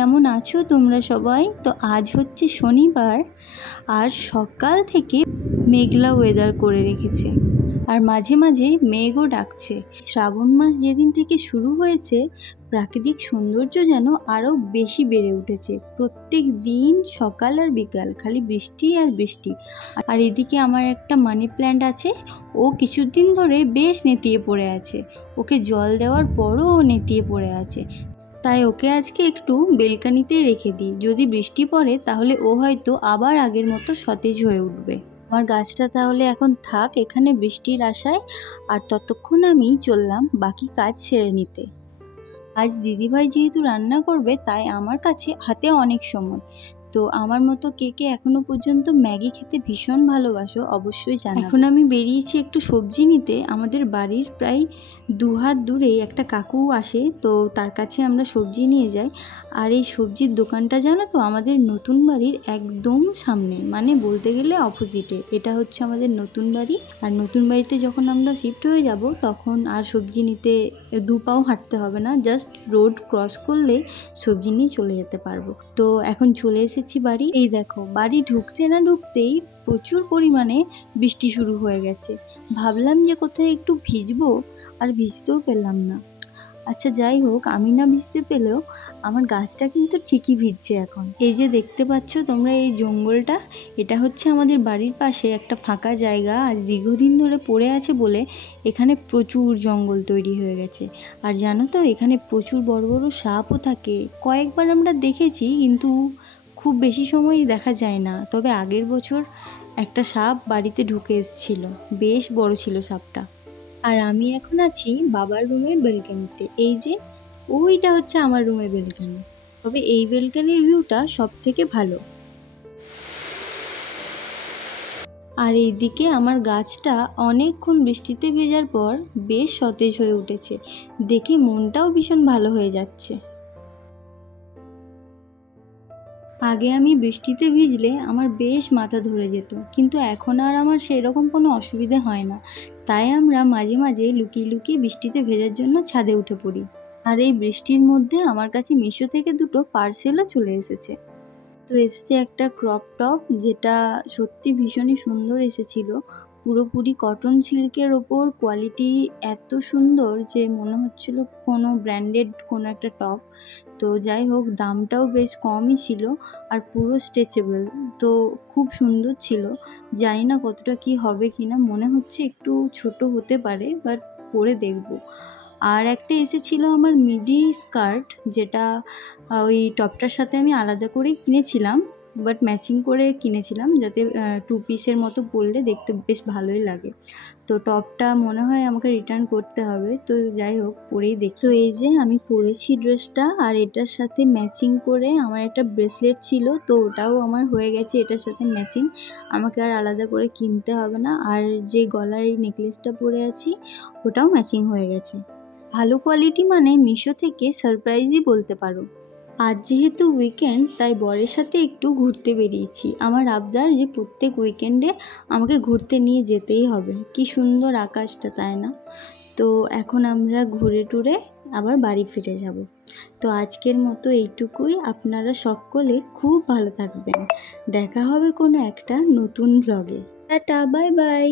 কেমন আছো তোমরা সবাই? তো আজ হচ্ছে শনিবার আর সকাল থেকে মেঘলা ওয়েদার করে রেখেছে আর মাঝে মাঝে মেঘও ডাকছে। শ্রাবণ মাস যেদিন থেকে শুরু হয়েছে প্রাকৃতিক সৌন্দর্য যেন আরও বেশি বেড়ে উঠেছে। প্রত্যেক দিন সকাল আর বিকাল খালি বৃষ্টি আর বৃষ্টি। আর এদিকে আমার একটা মানি প্ল্যান্ট আছে, ও কিছুদিন ধরে বেশ নেতিয়ে পড়ে আছে। ওকে জল দেওয়ার পরও ও নেতিয়ে পড়ে আছে, তাই ওকে আজকে একটু বেলকানিতেই রেখে দিই। যদি বৃষ্টি পড়ে তাহলে ও হয়তো আবার আগের মতো সতেজ হয়ে উঠবে। আমার গাছটা তাহলে এখন থাক এখানে বৃষ্টির আশায়, আর ততক্ষণ আমি চললাম বাকি কাজ সেরে নিতে। আজ দিদিভাই যেহেতু রান্না করবে তাই আমার কাছে হাতে অনেক সময়। তো আমার মতো কে কে এখনো পর্যন্ত ম্যাগি খেতে ভীষণ ভালোবাসো অবশ্যই জানাবে। এখন আমি বেরিয়েছি একটু সবজি নিতে। আমাদের বাড়ির প্রায় 2 হাত দূরে একটা কাকু আসে, তো তার কাছে আমরা সবজি নিয়ে যাই। আর এই সবজির দোকানটা জানো তো আমাদের নতুন বাড়ির একদম সামনে, মানে বলতে গেলে অপোজিটে। এটা হচ্ছে আমাদের নতুন বাড়ি, আর নতুন বাড়িতে যখন আমরা শিফট হয়ে যাব তখন আর সবজি নিতে 2 পাও হাঁটতে হবে না, জাস্ট রোড ক্রস করলে সবজি নিয়ে চলে যেতে পারবো। তো এখন চলে এসেছি বাড়ি। এই দেখো বাড়ি ঢুকতে না ঢুকতেই প্রচুর পরিমাণে বৃষ্টি শুরু হয়ে গেছে। ভাবলাম যে কোথায় একটু ভিজবো, আর ভিজতেও পেলাম না। আচ্ছা যাই হোক, আমি না ভিজতে পেলেও আমার গাছটা কিন্তু ঠিকই ভিজছে এখন। এই যে দেখতে পাচ্ছ তোমরা এই জঙ্গলটা, এটা হচ্ছে আমাদের বাড়ির পাশে একটা ফাঁকা জায়গা। আজ দীর্ঘদিন ধরে পড়ে আছে বলে এখানে প্রচুর জঙ্গল তৈরি হয়ে গেছে। আর জানো তো এখানে প্রচুর বড় বড় সাপও থাকে। কয়েকবার আমরা দেখেছি কিন্তু খুব বেশি সময়ই দেখা যায় না। তবে আগের বছর একটা সাপ বাড়িতে ঢুকে এসেছিল, বেশ বড় ছিল সাপটা। আর আমি এখন আছি বাবার রুমের বেলকনিতে। এই যে ওইটা হচ্ছে আমার রুমের বেলকনি। তবে এই বেলকনির ভিউটা সব থেকে ভালো। আর এইদিকে আমার গাছটা অনেকক্ষণ বৃষ্টিতে ভেজার পর বেশ সতেজ হয়ে উঠেছে, দেখে মনটাও ভীষণ ভালো হয়ে যাচ্ছে। আগে আমি বৃষ্টিতে ভিজলে আমার বেশ মাথা ধরে যেত, কিন্তু এখন আর আমার সেরকম কোনো অসুবিধে হয় না। তাই আমরা মাঝে মাঝে লুকিয়ে লুকিয়ে বৃষ্টিতে ভেজার জন্য ছাদে উঠে পড়ি। আর এই বৃষ্টির মধ্যে আমার কাছে মিশো থেকে 2টো পার্সেলও চলে এসেছে। তো এসেছে একটা ক্রপ টপ, যেটা সত্যি ভীষণই সুন্দর এসেছিল। পুরোপুরি কটন সিল্কের ওপর, কোয়ালিটি এত সুন্দর যে মনে হচ্ছিল কোনো ব্র্যান্ডেড কোনো একটা টপ। তো যাই হোক, দামটাও বেশ কমই ছিল আর পুরো স্ট্রেচেবল, তো খুব সুন্দর ছিল। জানি না কতটা কি হবে কিনা, মনে হচ্ছে একটু ছোট হতে পারে, বাট পরে দেখব। আর একটা এসেছিল আমার মিডি স্কার্ট, যেটা ওই টপটার সাথে আমি আলাদা করে কিনেছিলাম, বাট ম্যাচিং করে কিনেছিলাম যাতে 2 পিসের মতো পরলে দেখতে বেশ ভালোই লাগে। তো টপটা মনে হয় আমাকে রিটার্ন করতে হবে, তো যাই হোক পরেই দেখি। তো এই যে আমি পরেছি ড্রেসটা, আর এটার সাথে ম্যাচিং করে আমার একটা ব্রেসলেট ছিল, তো ওটাও আমার হয়ে গেছে এটার সাথে ম্যাচিং। আমাকে আর আলাদা করে কিনতে হবে না। আর যে গলার এই নেকলেসটা পরে আছি ওটাও ম্যাচিং হয়ে গেছে। ভালো কোয়ালিটি মানে মিশো থেকে সারপ্রাইজই বলতে পারো। আজ যেহেতু উইকেন্ড তাই বরের সাথে একটু ঘুরতে বেরিয়েছি। আমার আবদার যে প্রত্যেক উইকেন্ডে আমাকে ঘুরতে নিয়ে যেতেই হবে। কি সুন্দর আকাশটা, তাই না? তো এখন আমরা ঘুরে টুরে আবার বাড়ি ফিরে যাব। তো আজকের মতো এইটুকুই। আপনারা সকলে খুব ভালো থাকবেন। দেখা হবে কোনো একটা নতুন ব্লগে। Tata, bye bye.